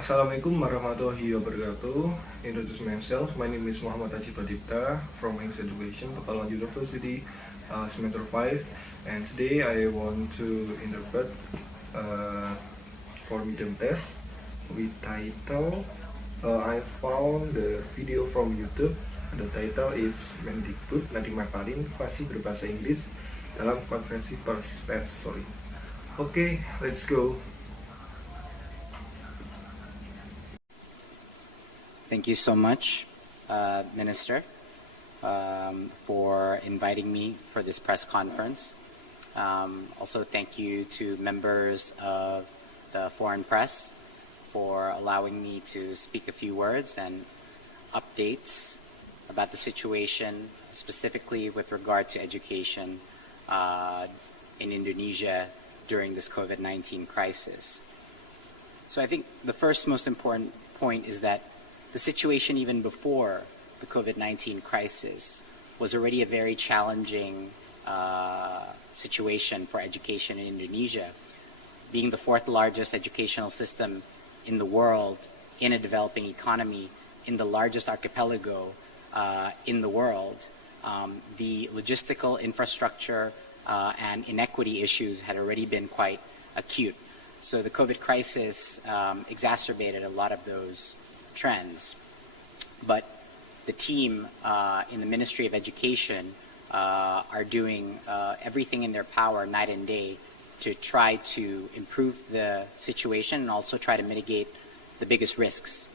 Assalamualaikum warahmatullahi wabarakatuh. Introduce myself. My name is Muhammad Ajib Pradipta from Wings Education, Pekalongan University, semester 5. And today I want to interpret for medium test with title. I found the video from YouTube. The title is Mendikbud Nadiem Fasih berbahasa Inggris dalam konferensi pers. Okay, let's go. Thank you so much, Minister, for inviting me for this press conference. Also, thank you to members of the foreign press for allowing me to speak a few words and updates about the situation, specifically with regard to education in Indonesia during this COVID-19 crisis. So I think the first most important point is that the situation even before the COVID-19 crisis was already a very challenging situation for education in Indonesia. Being the fourth largest educational system in the world, in a developing economy, in the largest archipelago in the world, the logistical infrastructure and inequity issues had already been quite acute. So the COVID crisis exacerbated a lot of those trends. But the team in the Ministry of Education are doing everything in their power night and day to try to improve the situation and also try to mitigate the biggest risks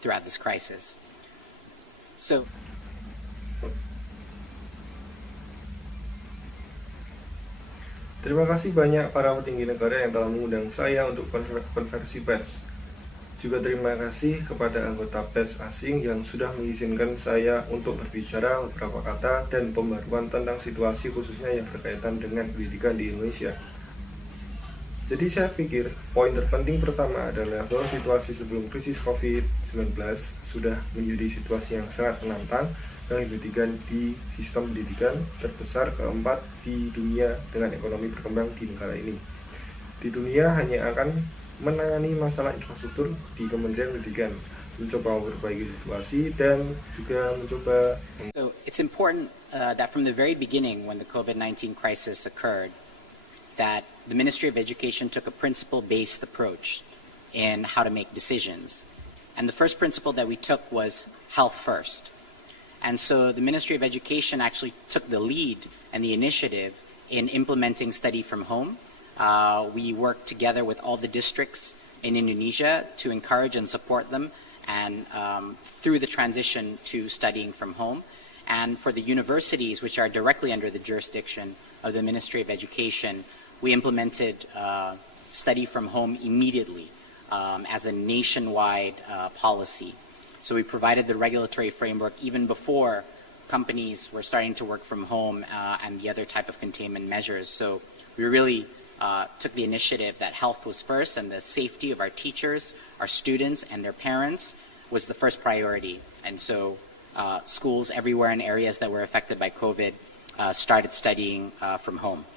throughout this crisis. So Terima kasih banyak para petinggi negara yang telah mengundang saya untuk konferensi pers. Juga terima kasih kepada anggota pers asing yang sudah mengizinkan saya untuk berbicara beberapa kata dan pembaruan tentang situasi khususnya yang berkaitan dengan pendidikan di Indonesia. Jadi saya pikir poin terpenting pertama adalah bahwa situasi sebelum krisis COVID-19 sudah menjadi situasi yang sangat menantang bagi pendidikan di sistem pendidikan terbesar keempat di dunia dengan ekonomi berkembang di negara ini. Di dunia hanya akan menangani masalah infrastruktur di Kementerian Pendidikan, mencoba memperbaiki situasi dan juga mencoba. So it's important that from the very beginning when the COVID-19 crisis occurred, that the Ministry of Education took a principle-based approach in how to make decisions. And the first principle that we took was health first. And so the Ministry of Education actually took the lead and the initiative in implementing study from home. We worked together with all the districts in Indonesia to encourage and support them and through the transition to studying from home. And for the universities, which are directly under the jurisdiction of the Ministry of Education, we implemented study from home immediately as a nationwide policy. So we provided the regulatory framework even before companies were starting to work from home and the other type of containment measures. So we really took the initiative that health was first and the safety of our teachers, our students, and their parents was the first priority. And so schools everywhere in areas that were affected by COVID started studying from home.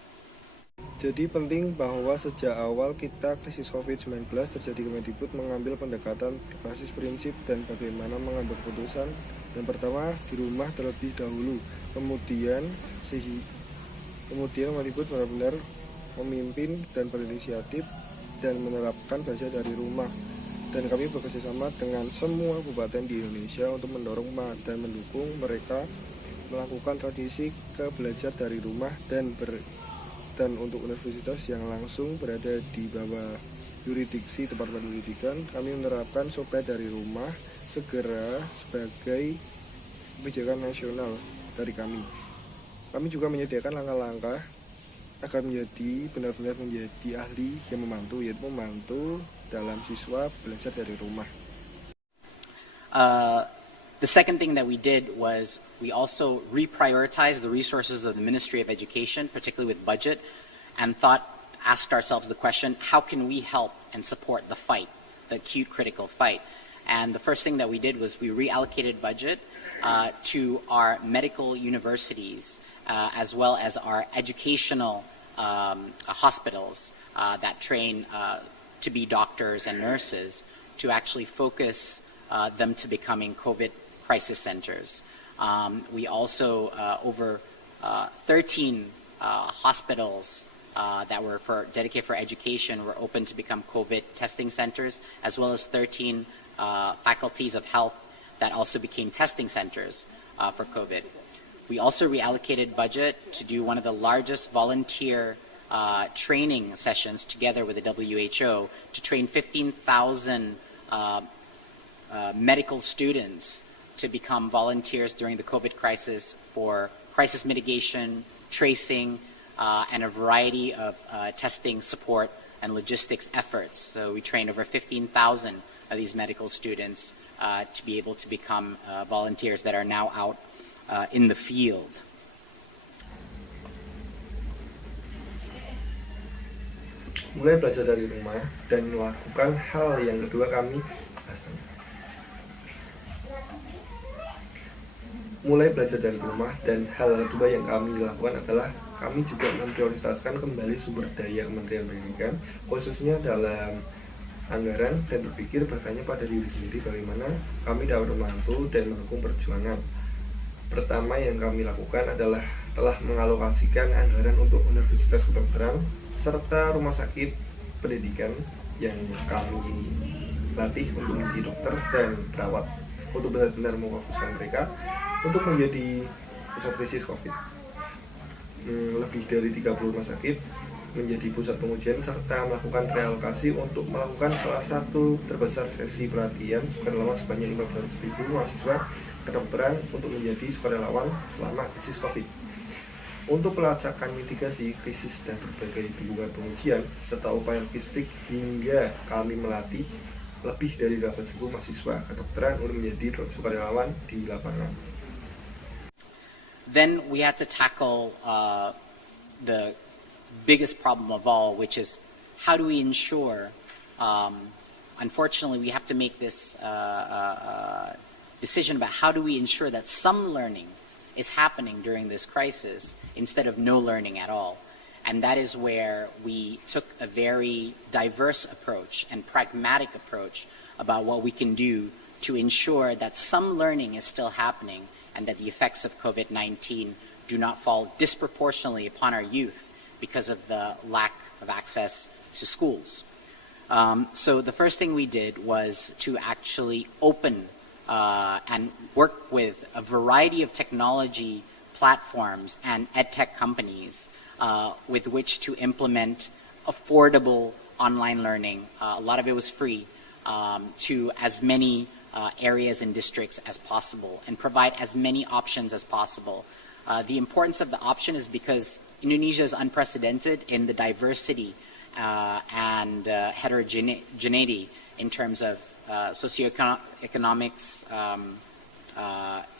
Jadi penting bahwa sejak awal kita krisis COVID-19 terjadi, Kemendikbud mengambil pendekatan berbasis prinsip dan bagaimana mengambil keputusan. Yang pertama, di rumah terlebih dahulu. Kemudian Kemendikbud benar-benar memimpin dan berinisiatif dan menerapkan belajar dari rumah. Dan kami bekerjasama dengan semua kabupaten di Indonesia untuk mendorong dan mendukung mereka melakukan tradisi ke belajar dari rumah dan untuk universitas yang langsung berada di bawah yurisdiksi Departemen Pendidikan, kami menerapkan SOP dari rumah segera sebagai kebijakan nasional dari kami. Kami juga menyediakan langkah-langkah agar benar-benar menjadi ahli yang membantu, yaitu membantu dalam siswa belajar dari rumah. The second thing that we did was we also reprioritized the resources of the Ministry of Education, particularly with budget, and asked ourselves the question, how can we help and support the fight, the acute critical fight? And the first thing that we did was we reallocated budget to our medical universities as well as our educational hospitals that train to be doctors and nurses to actually focus them to becoming COVID crisis centers. We also, over 13 hospitals that were dedicated for education were open to become COVID testing centers, as well as 13 faculties of health that also became testing centers for COVID. We also reallocated budget to do one of the largest volunteer training sessions together with the WHO to train 15,000 medical students to become volunteers during the COVID crisis for crisis mitigation, tracing, and a variety of testing support and logistics efforts. So we trained over 15,000 of these medical students to be able to become volunteers that are now out in the field. Mulai belajar dari rumah dan melakukan hal yang kedua kami Mulai belajar dari rumah dan hal kedua yang kami lakukan adalah kami juga memprioritaskan kembali sumber daya Kementerian Pendidikan, khususnya dalam anggaran, dan berpikir bertanya pada diri sendiri bagaimana kami dapat membantu dan mendukung perjuangan. Pertama yang kami lakukan adalah telah mengalokasikan anggaran untuk Universitas Kedokteran serta rumah sakit pendidikan yang kami latih untuk menjadi dokter dan perawat, untuk benar-benar memfokuskan mereka untuk menjadi pusat krisis COVID. Lebih dari 30 rumah sakit menjadi pusat pengujian serta melakukan realokasi untuk melakukan salah satu terbesar sesi pelatihan sukarelawan sebanyak 15.000 mahasiswa kedokteran untuk menjadi sukarelawan selama krisis COVID. Untuk pelacakan mitigasi krisis dan berbagai lingkungan pengujian serta upaya logistik hingga kami melatih lebih dari 8.000 mahasiswa kedokteran untuk menjadi sukarelawan di lapangan. Then we had to tackle the biggest problem of all, which is how do we ensure, unfortunately we have to make this decision about how do we ensure that some learning is happening during this crisis instead of no learning at all. And that is where we took a very diverse approach and pragmatic approach about what we can do to ensure that some learning is still happening and that the effects of COVID-19 do not fall disproportionately upon our youth because of the lack of access to schools. So the first thing we did was to actually open and work with a variety of technology platforms and edtech companies with which to implement affordable online learning. A lot of it was free to as many areas and districts as possible and provide as many options as possible. The importance of the option is because Indonesia is unprecedented in the diversity and heterogeneity in terms of socioeconomics,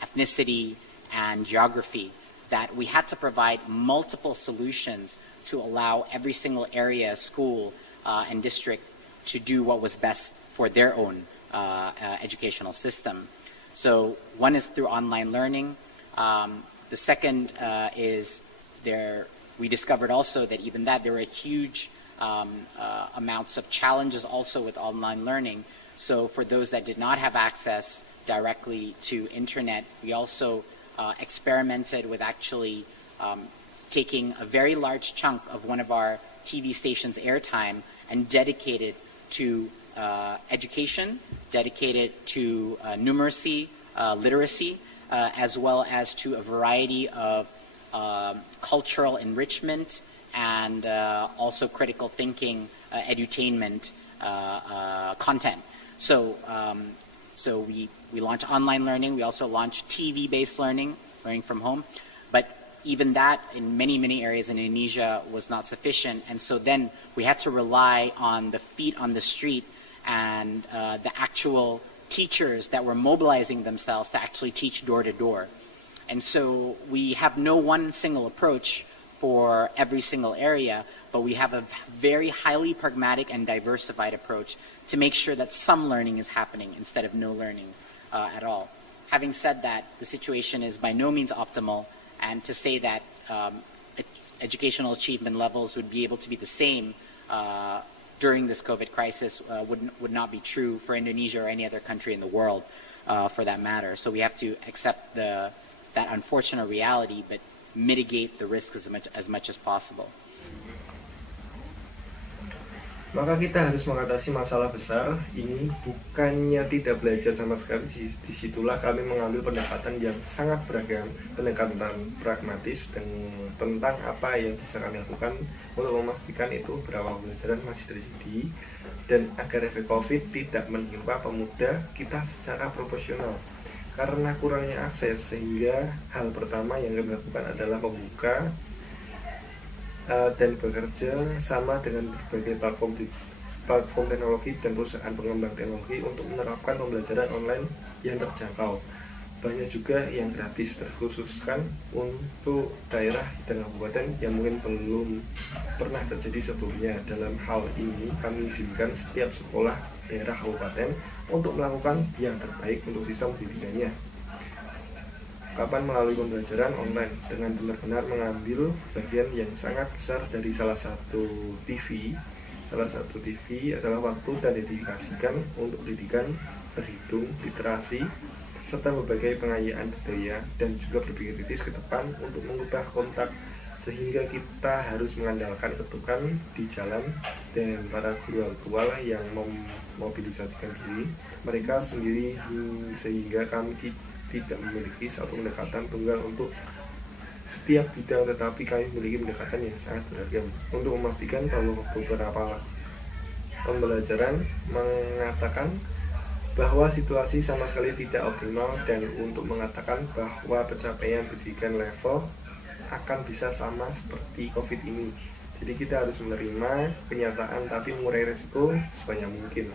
ethnicity, and geography, that we had to provide multiple solutions to allow every single area, school, and district to do what was best for their own educational system. So one is through online learning. The second is we discovered also that even that there were huge amounts of challenges also with online learning. So for those that did not have access directly to internet, we also experimented with actually taking a very large chunk of one of our TV stations' airtime and dedicated to education, dedicated to numeracy, literacy, as well as to a variety of cultural enrichment and also critical thinking edutainment content. So we launched online learning. We also launched TV-based learning from home. But even that in many, many areas in Indonesia was not sufficient. And so then we had to rely on the feet on the street and the actual teachers that were mobilizing themselves to actually teach door to door. And so we have no one single approach for every single area, but we have a very highly pragmatic and diversified approach to make sure that some learning is happening instead of no learning at all. Having said that, the situation is by no means optimal, and to say that educational achievement levels would be able to be the same during this COVID crisis would not be true for Indonesia or any other country in the world, for that matter. So we have to accept that unfortunate reality, but mitigate the risks as much as possible. Maka kita harus mengatasi masalah besar ini, bukannya tidak belajar sama sekali. Disitulah kami mengambil pendekatan yang sangat beragam, pendekatan pragmatis dan tentang apa yang bisa kami lakukan untuk memastikan itu beberapa pembelajaran masih terjadi dan agar efek COVID tidak menimpa pemuda kita secara proporsional. Karena kurangnya akses, sehingga hal pertama yang kami lakukan adalah membuka dan bekerja sama dengan berbagai platform teknologi dan perusahaan pengembang teknologi untuk menerapkan pembelajaran online yang terjangkau. Banyak juga yang gratis, terkhususkan untuk daerah dan kabupaten yang mungkin belum pernah terjadi sebelumnya. Dalam hal ini, kami izinkan setiap sekolah daerah kabupaten untuk melakukan yang terbaik untuk sistem pendidikannya. Kapan melalui pembelajaran online dengan benar-benar mengambil bagian yang sangat besar dari salah satu TV adalah waktu dan dedikasikan untuk pendidikan, berhitung, literasi, serta berbagai pengayaan budaya dan juga berpikir kritis ke depan untuk mengubah kontak, sehingga kita harus mengandalkan ketukan di jalan dan para guru virtual yang memobilisasikan diri mereka sendiri, sehingga kami tidak memiliki satu pendekatan tunggal untuk setiap bidang, tetapi kami memiliki pendekatan yang sangat beragam untuk memastikan bahwa beberapa pembelajaran mengatakan bahwa situasi sama sekali tidak optimal, dan untuk mengatakan bahwa pencapaian pendidikan level akan bisa sama seperti COVID ini. Jadi kita harus menerima kenyataan tapi mengurangi resiko sebanyak mungkin.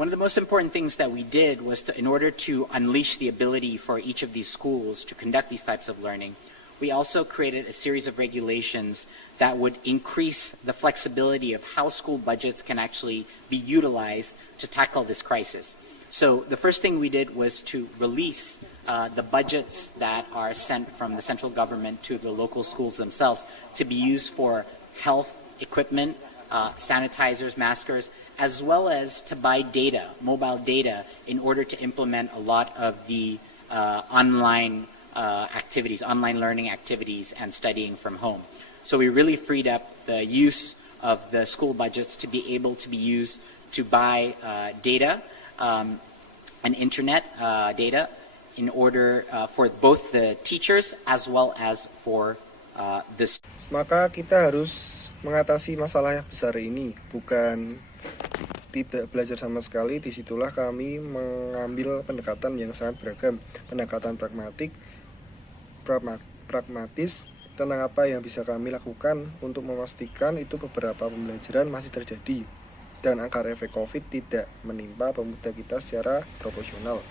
One of the most important things that we did was in order to unleash the ability for each of these schools to conduct these types of learning, we also created a series of regulations that would increase the flexibility of how school budgets can actually be utilized to tackle this crisis. So the first thing we did was to release the budgets that are sent from the central government to the local schools themselves to be used for health equipment, sanitizers, maskers, as well as to buy data, mobile data, in order to implement a lot of the online activities, online learning activities, and studying from home. So we really freed up the use of the school budgets to be able to be used to buy data and internet data in order for both the teachers as well as for the students. Maka kita harus mengatasi masalah yang besar ini, bukan tidak belajar sama sekali. Disitulah kami mengambil pendekatan yang sangat beragam, pendekatan pragmatis tentang apa yang bisa kami lakukan untuk memastikan itu beberapa pembelajaran masih terjadi dan agar efek COVID tidak menimpa pemuda kita secara proporsional.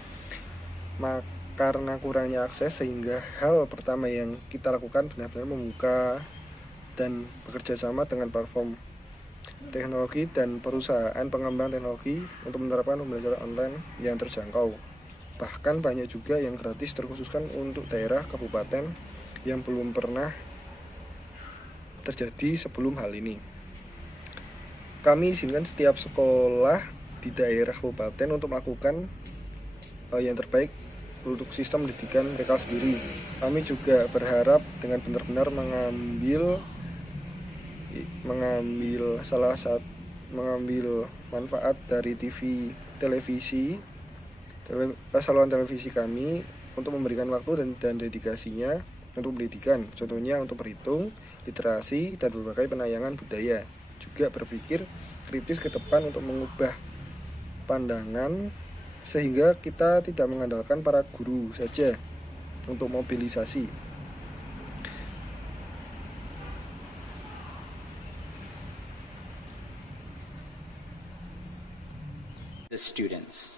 Karena kurangnya akses, sehingga hal pertama yang kita lakukan benar-benar membuka dan bekerja sama dengan platform teknologi dan perusahaan pengembang teknologi untuk menerapkan pembelajaran online yang terjangkau. Bahkan banyak juga yang gratis, terkhususkan untuk daerah kabupaten yang belum pernah terjadi sebelum hal ini. Kami izinkan setiap sekolah di daerah kabupaten untuk melakukan yang terbaik untuk sistem pendidikan mereka sendiri. Kami juga berharap dengan benar-benar mengambil manfaat dari saluran televisi kami untuk memberikan waktu dan dedikasinya untuk pendidikan, contohnya untuk berhitung, literasi, dan berbagai penayangan budaya. Juga berpikir kritis ke depan untuk mengubah pandangan, sehingga kita tidak mengandalkan para guru saja untuk mobilisasi. The students.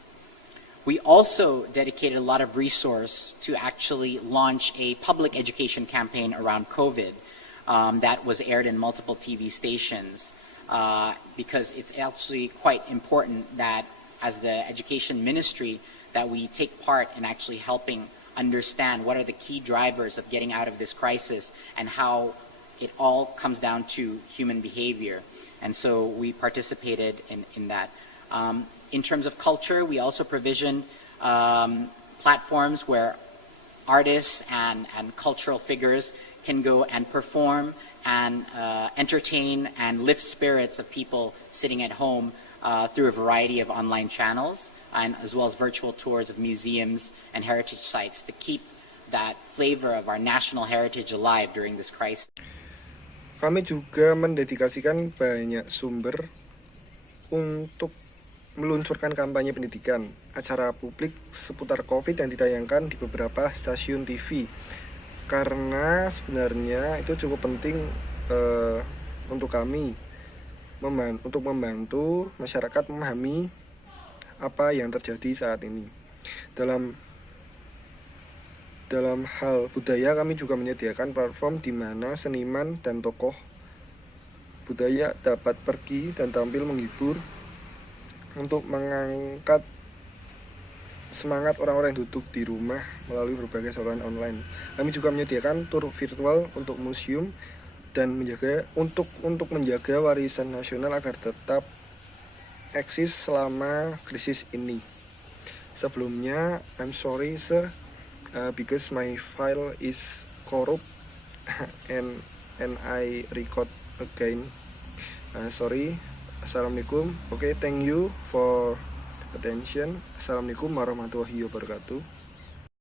We also dedicated a lot of resource to actually launch a public education campaign around COVID that was aired in multiple TV stations because it's actually quite important that as the education ministry that we take part in actually helping understand what are the key drivers of getting out of this crisis and how it all comes down to human behavior. And so we participated in that. In terms of culture, we also provision platforms where artists and cultural figures can go and perform and entertain and lift spirits of people sitting at home through a variety of online channels, and as well as virtual tours of museums and heritage sites to keep that flavor of our national heritage alive during this crisis. Kami juga mendedikasikan banyak sumber untuk meluncurkan kampanye pendidikan, acara publik seputar COVID yang ditayangkan di beberapa stasiun TV. Karena sebenarnya itu cukup penting untuk kami, untuk membantu masyarakat memahami apa yang terjadi saat ini. Dalam hal budaya, kami juga menyediakan platform di mana seniman dan tokoh budaya dapat pergi dan tampil menghibur untuk mengangkat semangat orang-orang yang duduk di rumah melalui berbagai saluran online. Kami juga menyediakan tur virtual untuk museum dan untuk menjaga warisan nasional agar tetap eksis selama krisis ini. Sebelumnya, I'm sorry sir, because my file is corrupt and I record again. Sorry. Assalamualaikum. Okay, thank you for attention. Assalamualaikum warahmatullahi wabarakatuh.